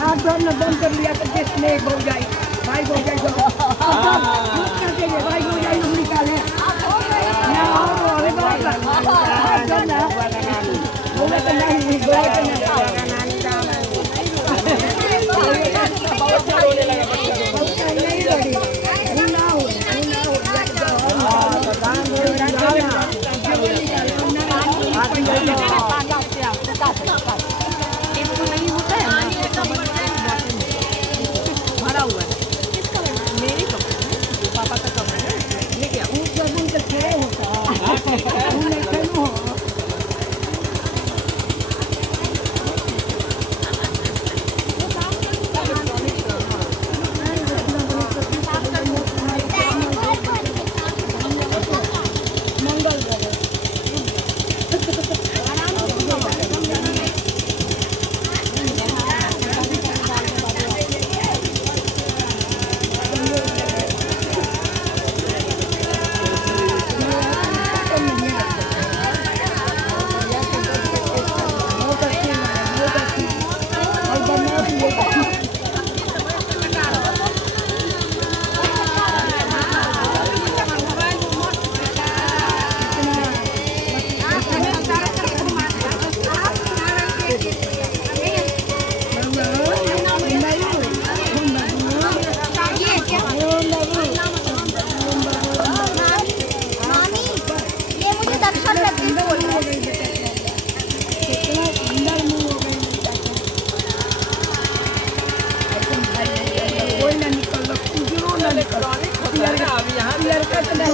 हाथ जोड़ना बंद कर लिया तो किसने हो जाए भाई हो जाए जो भाई हो जाए हम निकाले बोले तो नहीं भरा हुआ है मेरे कपड़े पापा का कपड़ा है ये क्या ऊपर तो खेल होता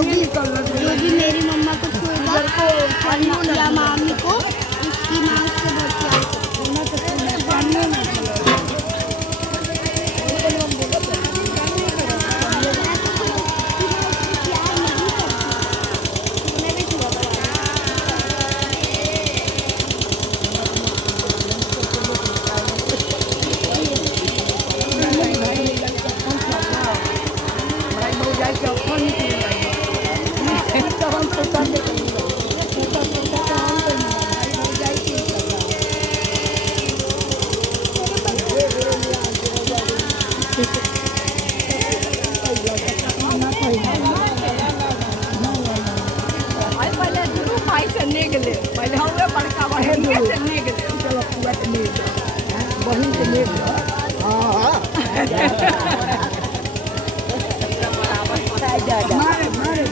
योगी मेरी मम्मा को छुएगा या मामी को उसकी मांग से पहले हम बड़का बहन चलने के लिए चलो पूरा चलने बहन चलने मारे मारे